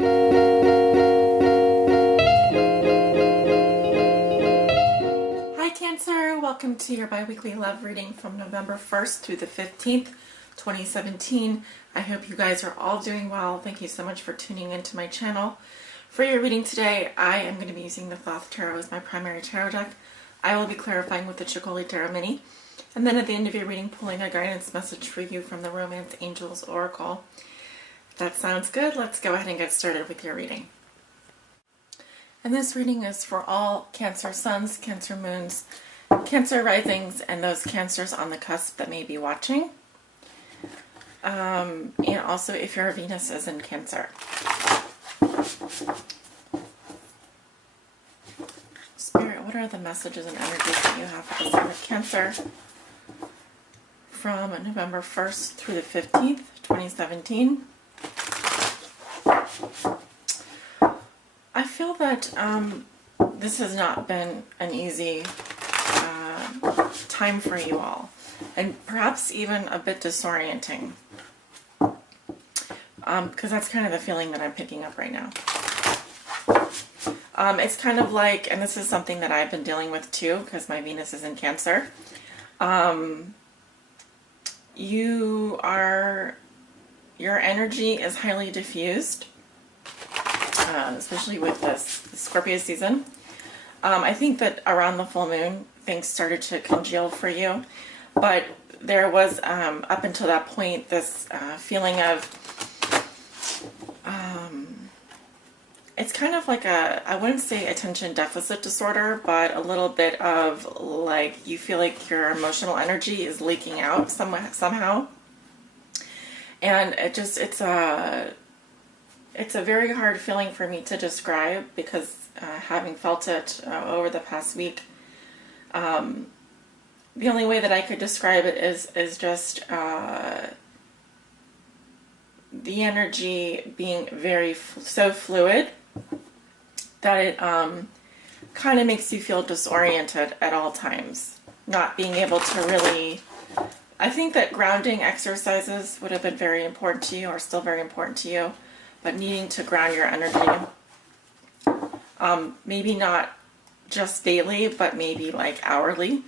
Hi Cancer, welcome to your bi-weekly love reading from November 1st through the 15th, 2017. I hope you guys are all doing well. Thank you so much for tuning into my channel. For your reading today, I am going to be using the Thoth Tarot as my primary tarot deck. I will be clarifying with the Chicoli Tarot Mini. And then at the end of your reading, pulling a guidance message for you from the Romance Angels Oracle. If that sounds good, let's go ahead and get started with your reading. And this reading is for all Cancer suns, Cancer moons, Cancer risings, and those Cancers on the cusp that may be watching. And also if your Venus is in Cancer. Spirit, what are the messages and energies that you have for the sign of Cancer from November 1st through the 15th, 2017? I feel that this has not been an easy time for you all, and perhaps even a bit disorienting, because that's kind of the feeling that I'm picking up right now. It's kind of like, and this is something that I've been dealing with too, because my Venus is in Cancer. Your energy is highly diffused, especially with this Scorpio season. I think that around the full moon, things started to congeal for you, but there was, up until that point, this feeling of, it's kind of like I wouldn't say attention deficit disorder, but a little bit of like, you feel like your emotional energy is leaking out somehow. And it's a very hard feeling for me to describe, because having felt it over the past week, the only way that I could describe it is just the energy being so fluid that it kind of makes you feel disoriented at all times. Not being able to really, I think that grounding exercises would have been very important to you, or still very important to you, but needing to ground your energy, maybe not just daily, but maybe like hourly,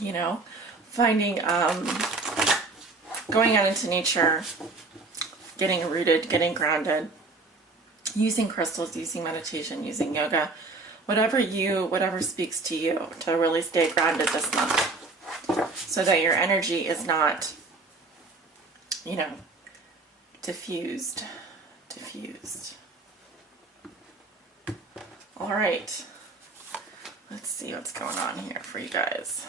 you know, finding, going out into nature, getting rooted, getting grounded, using crystals, using meditation, using yoga, whatever speaks to you, to really stay grounded this month, so that your energy is not, you know, diffused. All right, let's see what's going on here for you guys.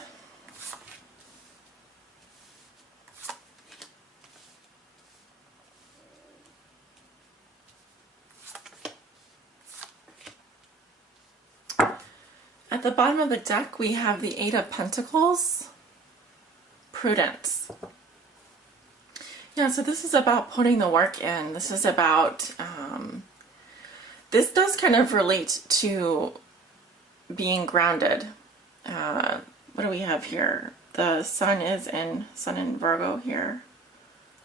At the bottom of the deck, we have the Eight of Pentacles, Prudence. Yeah, so this is about putting the work in. This is about, this does kind of relate to being grounded. What do we have here? The sun in Virgo here.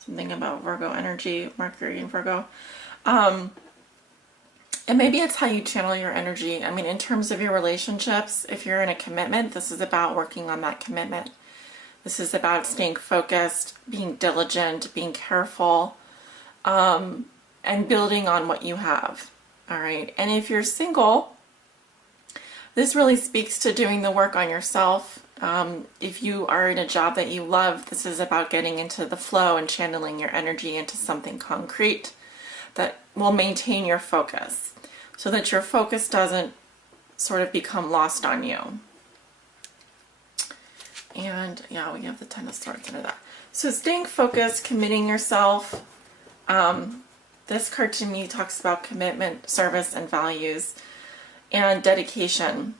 Something about Virgo energy, Mercury in Virgo. And maybe it's how you channel your energy. I mean, in terms of your relationships, if you're in a commitment, this is about working on that commitment. This is about staying focused, being diligent, being careful, and building on what you have. All right. And if you're single, this really speaks to doing the work on yourself. If you are in a job that you love, this is about getting into the flow and channeling your energy into something concrete that will maintain your focus, so that your focus doesn't sort of become lost on you. And yeah, we have the Ten of Swords under that. So staying focused, committing yourself. This card to me talks about commitment, service, and values, and dedication,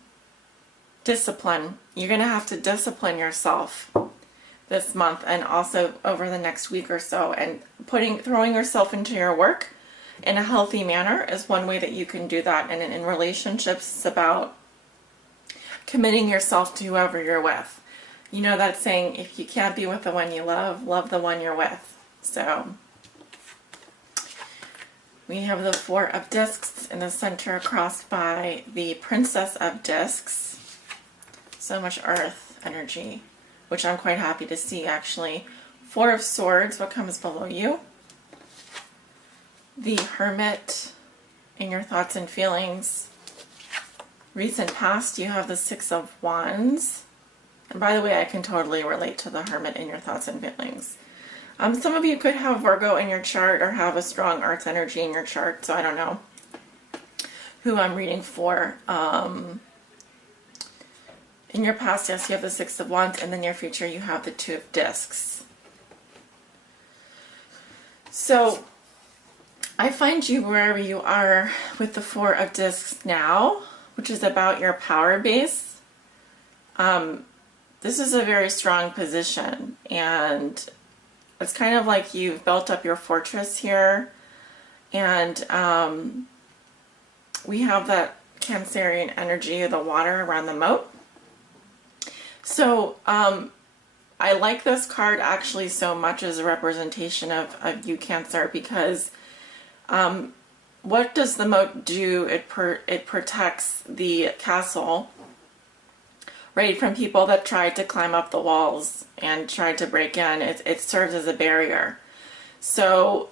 discipline. You're going to have to discipline yourself this month, and also over the next week or so, and throwing yourself into your work in a healthy manner is one way that you can do that. And in relationships, it's about committing yourself to whoever you're with. You know that saying, if you can't be with the one you love, love the one you're with. So We have the Four of Discs in the center, crossed by the Princess of Discs. So much earth energy, which I'm quite happy to see, actually. Four of Swords, what comes below you? The Hermit in your thoughts and feelings. Recent past, you have the Six of Wands. And by the way, I can totally relate to the Hermit in your thoughts and feelings. Some of you could have Virgo in your chart or have a strong earth energy in your chart, so I don't know who I'm reading for. In your past, yes, you have the Six of Wands, and in the near future, you have the Two of Discs. So, I find you wherever you are with the Four of Discs now, which is about your power base. This is a very strong position, and it's kind of like you've built up your fortress here, and we have that Cancerian energy of the water around the moat. So I like this card actually so much as a representation of you, Cancer, because what does the moat do? It protects the castle, right, from people that tried to climb up the walls and tried to break in. It serves as a barrier. So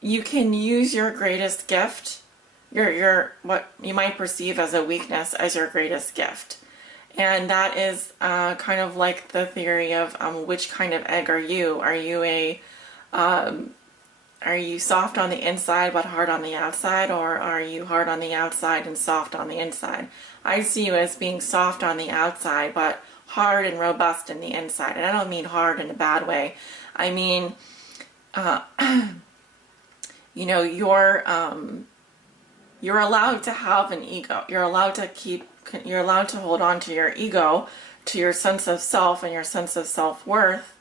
you can use your greatest gift, your what you might perceive as a weakness, as your greatest gift. And that is kind of like the theory of which kind of egg are you? Are you soft on the inside but hard on the outside, or are you hard on the outside and soft on the inside? I see you as being soft on the outside but hard and robust in the inside. And I don't mean hard in a bad way. I mean, you know, you're allowed to have an ego. You're allowed to hold on to your ego, to your sense of self and your sense of self-worth.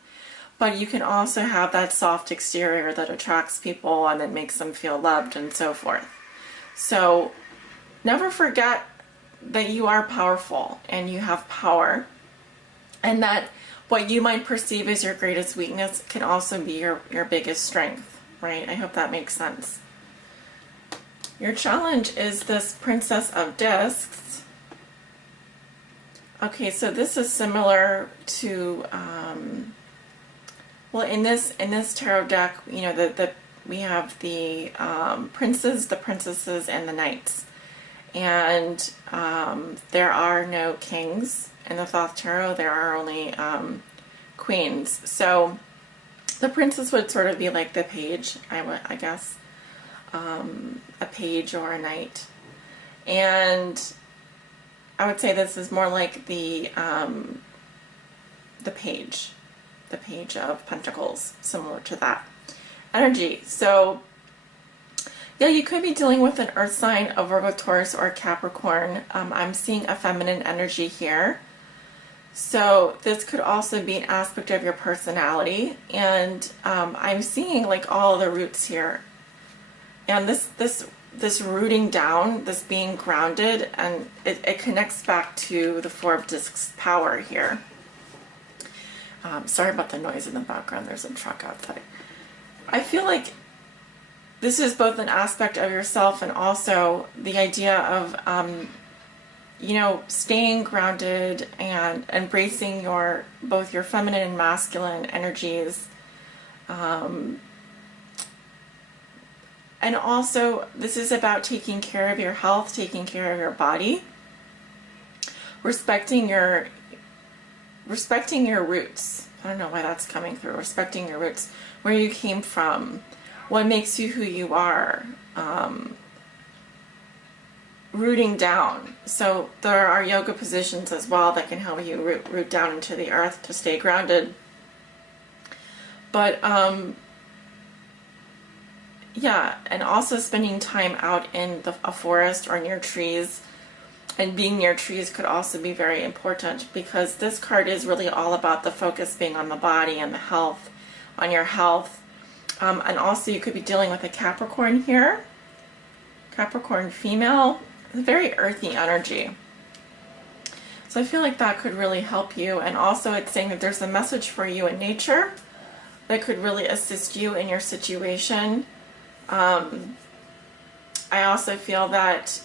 But you can also have that soft exterior that attracts people and that makes them feel loved and so forth. So never forget that you are powerful and you have power, and that what you might perceive as your greatest weakness can also be your biggest strength, right? I hope that makes sense. Your challenge is this Princess of Discs. Okay, so this is similar to well, in this tarot deck, you know, we have the princes, the princesses, and the knights, and there are no kings in the Thoth Tarot. There are only queens. So the princess would sort of be like the page, I guess, a page or a knight, and I would say this is more like the Page of Pentacles, similar to that energy. So yeah, you could be dealing with an earth sign, a Virgo, Taurus, or Capricorn. I'm seeing a feminine energy here. So this could also be an aspect of your personality. And I'm seeing like all the roots here. And this rooting down, this being grounded, and it connects back to the Four of Discs power here. Sorry about the noise in the background. There's a truck outside. I feel like this is both an aspect of yourself and also the idea of, you know, staying grounded and embracing both your feminine and masculine energies. And also, this is about taking care of your health, taking care of your body, respecting your roots. I don't know why that's coming through. Respecting your roots, where you came from, what makes you who you are, rooting down. So there are yoga positions as well that can help you root down into the earth to stay grounded. But yeah, and also spending time out in a forest or near trees. And being near trees could also be very important, because this card is really all about the focus being on the body and the health, on your health. And also you could be dealing with a Capricorn here. Capricorn female, very earthy energy. So I feel like that could really help you. And also it's saying that there's a message for you in nature that could really assist you in your situation. I also feel that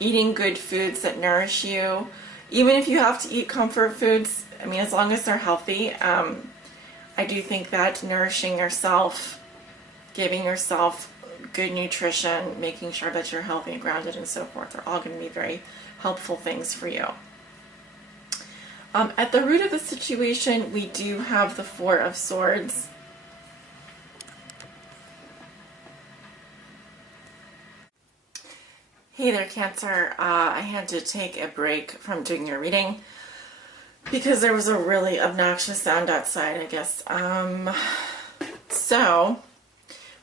eating good foods that nourish you, even if you have to eat comfort foods, I mean, as long as they're healthy, I do think that nourishing yourself, giving yourself good nutrition, making sure that you're healthy and grounded and so forth are all going to be very helpful things for you. At the root of the situation, we do have the Four of Swords. Hey there, Cancer. I had to take a break from doing your reading because there was a really obnoxious sound outside, I guess. So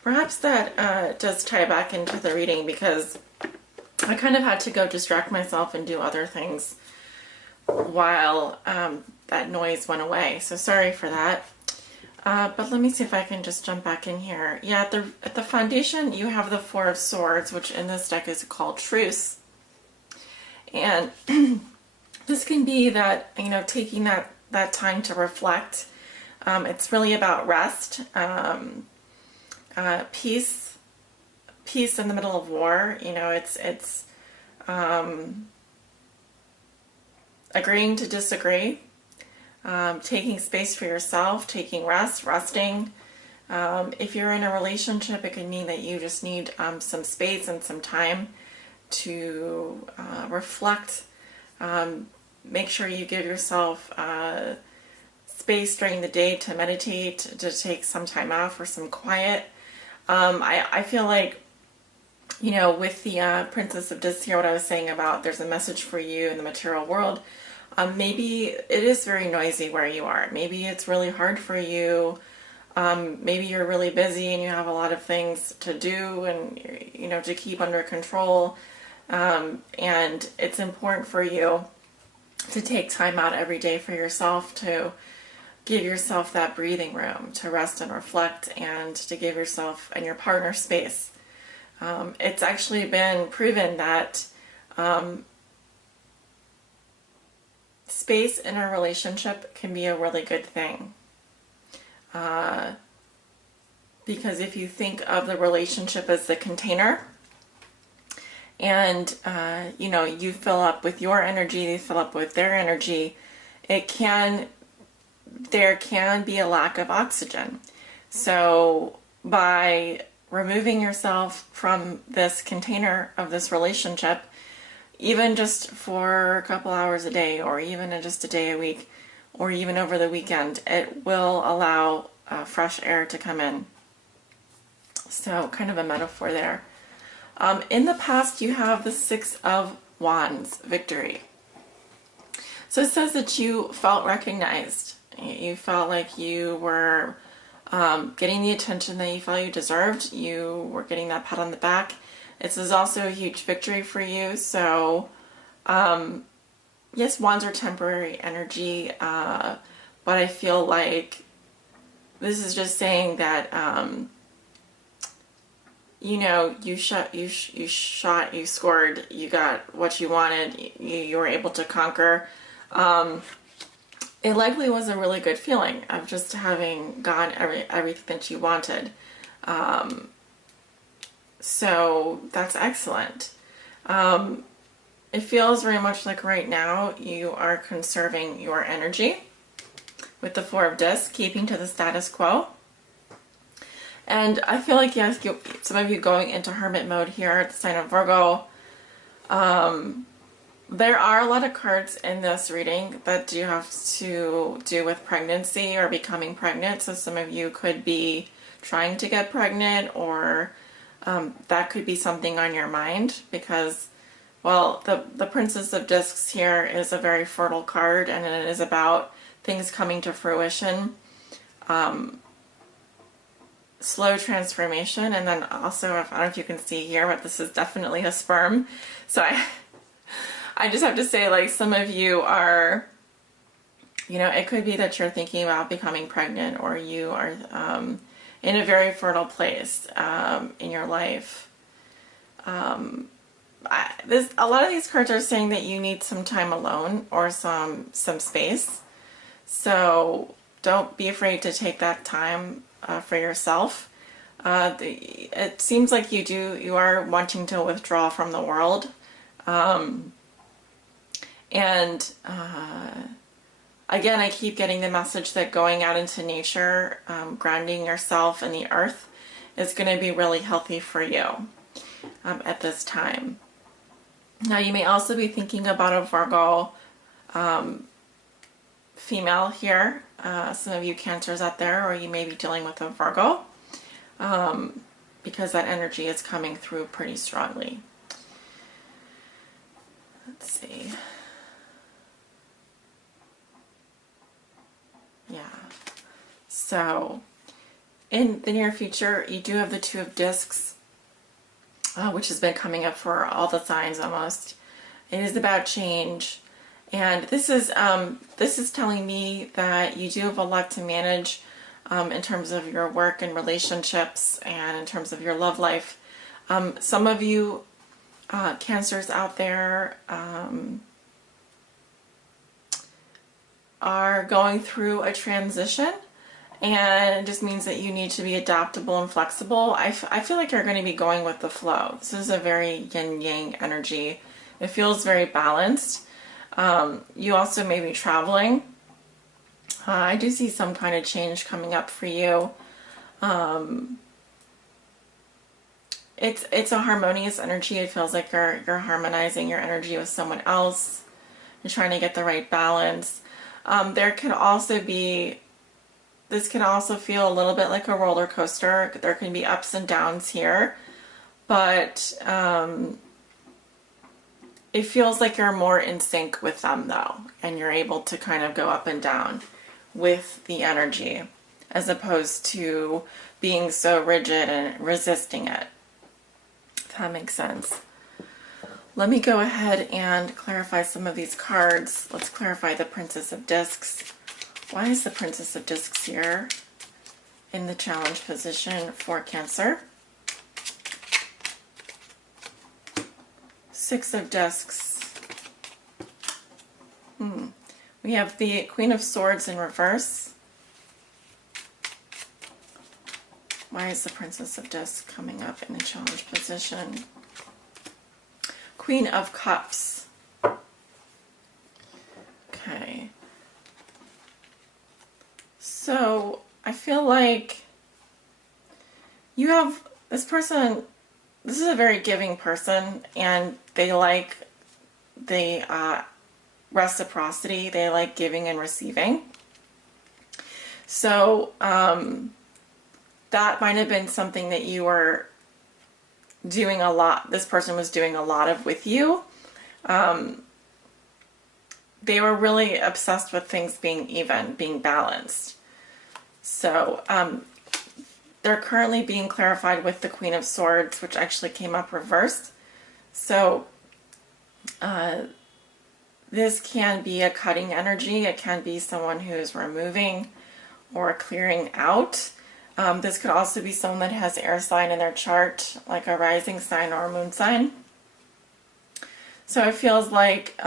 perhaps that does tie back into the reading because I kind of had to go distract myself and do other things while that noise went away. So sorry for that. But let me see if I can just jump back in here. Yeah, at the foundation, you have the Four of Swords, which in this deck is called Truce. And this can be that, you know, taking that time to reflect. It's really about rest, peace in the middle of war. You know, it's agreeing to disagree, taking space for yourself, taking resting. If you're in a relationship, it could mean that you just need some space and some time to reflect. Make sure you give yourself space during the day to meditate, to take some time out for some quiet. I feel like, you know, with the Princess of Discs here, what I was saying about there's a message for you in the material world. Maybe it is very noisy where you are. Maybe it's really hard for you. Maybe you're really busy and you have a lot of things to do and, you know, to keep under control. And it's important for you to take time out every day for yourself, to give yourself that breathing room, to rest and reflect, and to give yourself and your partner space. It's actually been proven that space in a relationship can be a really good thing. Because if you think of the relationship as the container, and you know, you fill up with your energy, they fill up with their energy, there can be a lack of oxygen. So by removing yourself from this container of this relationship, even just for a couple hours a day, or even just a day a week, or even over the weekend, it will allow fresh air to come in. So kind of a metaphor there. In the past, you have the Six of Wands, victory. So it says that you felt recognized. You felt like you were getting the attention that you felt you deserved. You were getting that pat on the back. This is also a huge victory for you. So, yes, wands are temporary energy, but I feel like this is just saying that, you know, you scored, you got what you wanted, you were able to conquer. It likely was a really good feeling of just having gotten everything that you wanted. So that's excellent. It feels very much like right now you are conserving your energy with the Four of Discs, keeping to the status quo. And I feel like, yes, some of you going into hermit mode here at the sign of Virgo. There are a lot of cards in this reading that do have to do with pregnancy or becoming pregnant. So some of you could be trying to get pregnant, or that could be something on your mind because, well, the Princess of Discs here is a very fertile card, and it is about things coming to fruition, slow transformation, and then also, I don't know if you can see here, but this is definitely a sperm. So I just have to say, like, some of you are, you know, it could be that you're thinking about becoming pregnant, or you are in a very fertile place in your life. A lot of these cards are saying that you need some time alone or some space. So don't be afraid to take that time for yourself. It seems like you are wanting to withdraw from the world. And again, I keep getting the message that going out into nature, grounding yourself in the earth is going to be really healthy for you at this time. Now, you may also be thinking about a Virgo female here. Some of you Cancers out there, or you may be dealing with a Virgo because that energy is coming through pretty strongly. Let's see. Yeah. So, in the near future, you do have the Two of Discs, which has been coming up for all the signs almost. It is about change. And this is telling me that you do have a lot to manage in terms of your work and relationships and in terms of your love life. Some of you Cancers out there are going through a transition, and it just means that you need to be adaptable and flexible. I feel like you're going to be going with the flow. This is a very yin-yang energy. It feels very balanced. You also may be traveling. I do see some kind of change coming up for you. It's a harmonious energy. It feels like you're harmonizing your energy with someone else. You're trying to get the right balance. There can also be, this can also feel a little bit like a roller coaster. There can be ups and downs here, but it feels like you're more in sync with them though, and you're able to kind of go up and down with the energy as opposed to being so rigid and resisting it. If that makes sense. Let me go ahead and clarify some of these cards. Let's clarify the Princess of Discs. Why is the Princess of Discs here in the challenge position for Cancer? Six of Discs. We have the Queen of Swords in reverse. Why is the Princess of Discs coming up in the challenge position? Queen of Cups. Okay. So I feel like you have this person, this is a very giving person, and they like the reciprocity. They like giving and receiving. So that might have been something that you were doing a lot, this person was doing a lot of with you. They were really obsessed with things being even, being balanced. So they're currently being clarified with the Queen of Swords, which actually came up reversed. So this can be a cutting energy. It can be someone who is removing or clearing out. This could also be someone that has air sign in their chart, like a rising sign or a moon sign. So it feels like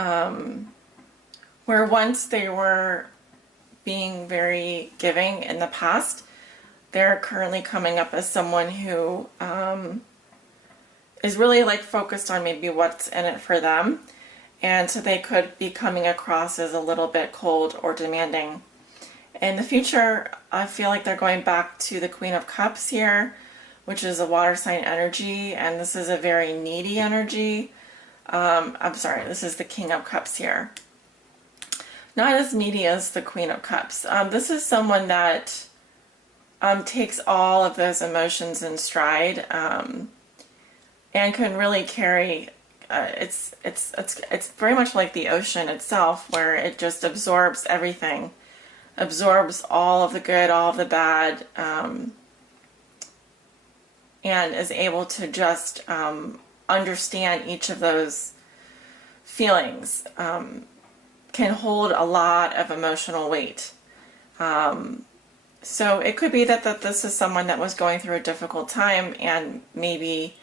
where once they were being very giving in the past, they're currently coming up as someone who is really like focused on maybe what's in it for them. And so they could be coming across as a little bit cold or demanding. In the future, I feel like they're going back to the Queen of Cups here, which is a water sign energy, and this is a very needy energy. I'm sorry, this is the King of Cups here. Not as needy as the Queen of Cups. This is someone that takes all of those emotions in stride and can really carry. It's very much like the ocean itself, where it just absorbs everything. Absorbs all of the good, all of the bad, and is able to just understand each of those feelings, can hold a lot of emotional weight. So it could be that this is someone that was going through a difficult time and maybe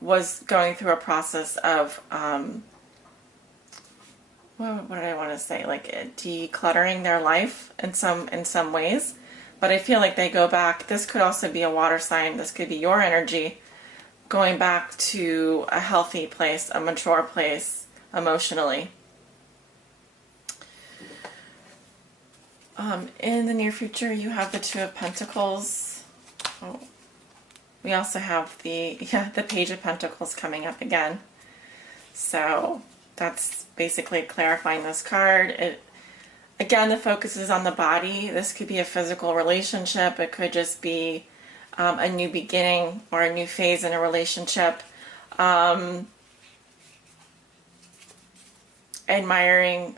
was going through a process of what did I want to say? Like decluttering their life in some ways. But I feel like they go back. This could also be a water sign. This could be your energy going back to a healthy place, a mature place emotionally. In the near future, you have the Two of Pentacles. Oh, we also have the Page of Pentacles coming up again. So that's basically clarifying this card. Again, the focus is on the body. This could be a physical relationship. It could just be a new beginning or a new phase in a relationship. Admiring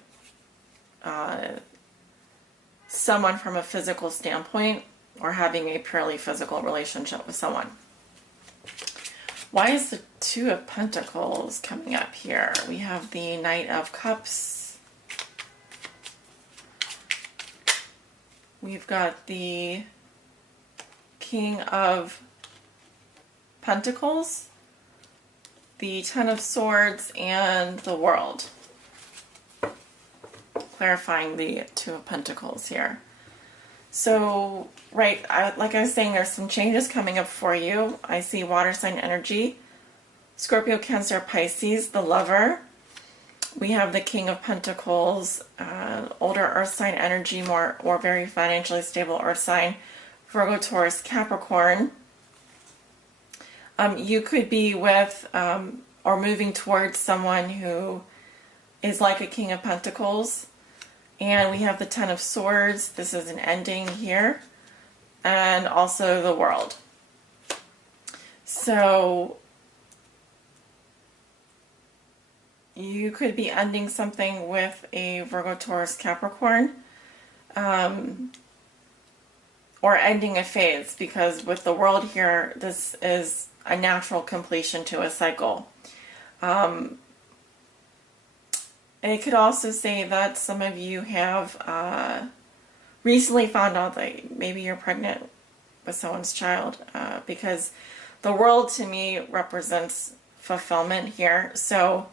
someone from a physical standpoint, or having a purely physical relationship with someone. Why is the Two of Pentacles coming up here? We have the Knight of Cups. We've got the King of Pentacles, the Ten of Swords, and the World. Clarifying the Two of Pentacles here. So, right, like I was saying, there's some changes coming up for you. I see water sign energy. Scorpio, Cancer, Pisces, the Lover. We have the King of Pentacles, older earth sign energy, or very financially stable earth sign. Virgo, Taurus, Capricorn. You could be with or moving towards someone who is like a King of Pentacles. And we have the Ten of Swords. This is an ending here. And also the World. So you could be ending something with a Virgo, Taurus, Capricorn. Or ending a phase, because with the World here, this is a natural completion to a cycle. It could also say that some of you have recently found out that maybe you're pregnant with someone's child, because the World to me represents fulfillment here. So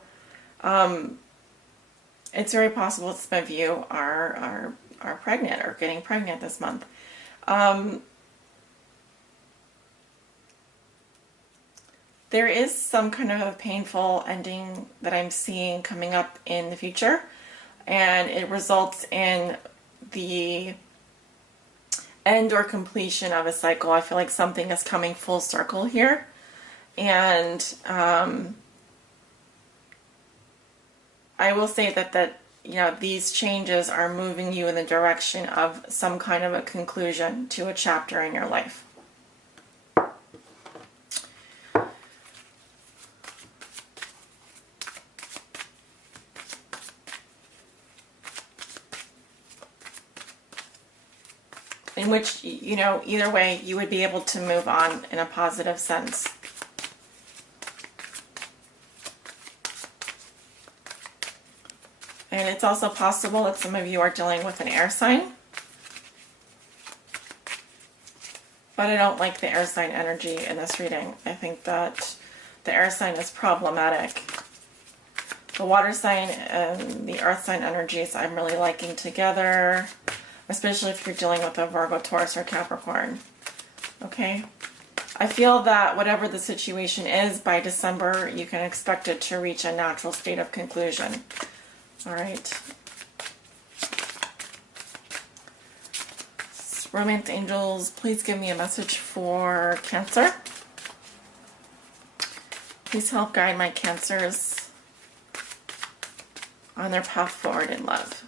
it's very possible that some of you are pregnant or getting pregnant this month. There is some kind of a painful ending that I'm seeing coming up in the future, and it results in the end or completion of a cycle. I feel like something is coming full circle here, and I will say that these changes are moving you in the direction of some kind of a conclusion to a chapter in your life. In which, either way, you would be able to move on in a positive sense. And it's also possible that some of you are dealing with an air sign. But I don't like the air sign energy in this reading. I think that the air sign is problematic. The water sign and the earth sign energies I'm really liking together, especially if you're dealing with a Virgo, Taurus, or Capricorn. Okay? I feel that whatever the situation is, by December, you can expect it to reach a natural state of conclusion. All right. Romance angels, please give me a message for Cancer. Please help guide my Cancers on their path forward in love.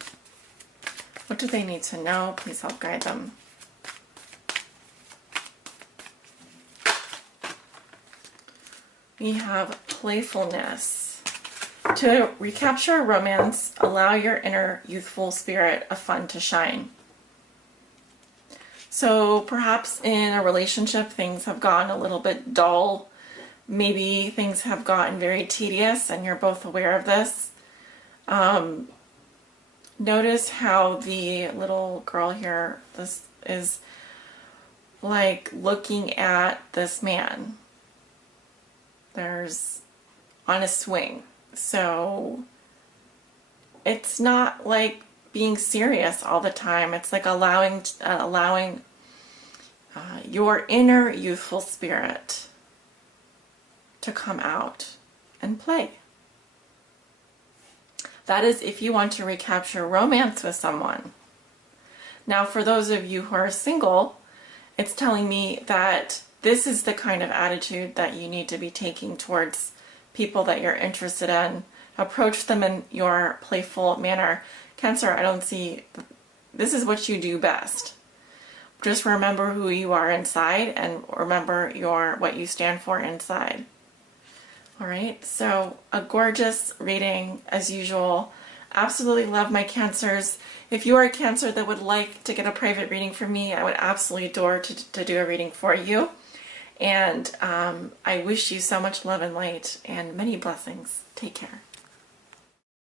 What do they need to know? Please help guide them. We have playfulness. To recapture romance, allow your inner youthful spirit of fun to shine. So perhaps in a relationship, things have gotten a little bit dull. Maybe things have gotten very tedious, and you're both aware of this. Notice how the little girl here, this is like looking at this man. There's on a swing. So it's not like being serious all the time. It's like allowing your inner youthful spirit to come out and play. That is if you want to recapture romance with someone. Now, for those of you who are single, it's telling me that this is the kind of attitude that you need to be taking towards people that you're interested in. Approach them in your playful manner. Cancer, I don't see, this is what you do best. Just remember who you are inside and remember what you stand for inside. All right, so a gorgeous reading as usual. Absolutely love my Cancers. If you are a Cancer that would like to get a private reading from me, I would absolutely adore to do a reading for you. And I wish you so much love and light and many blessings. Take care.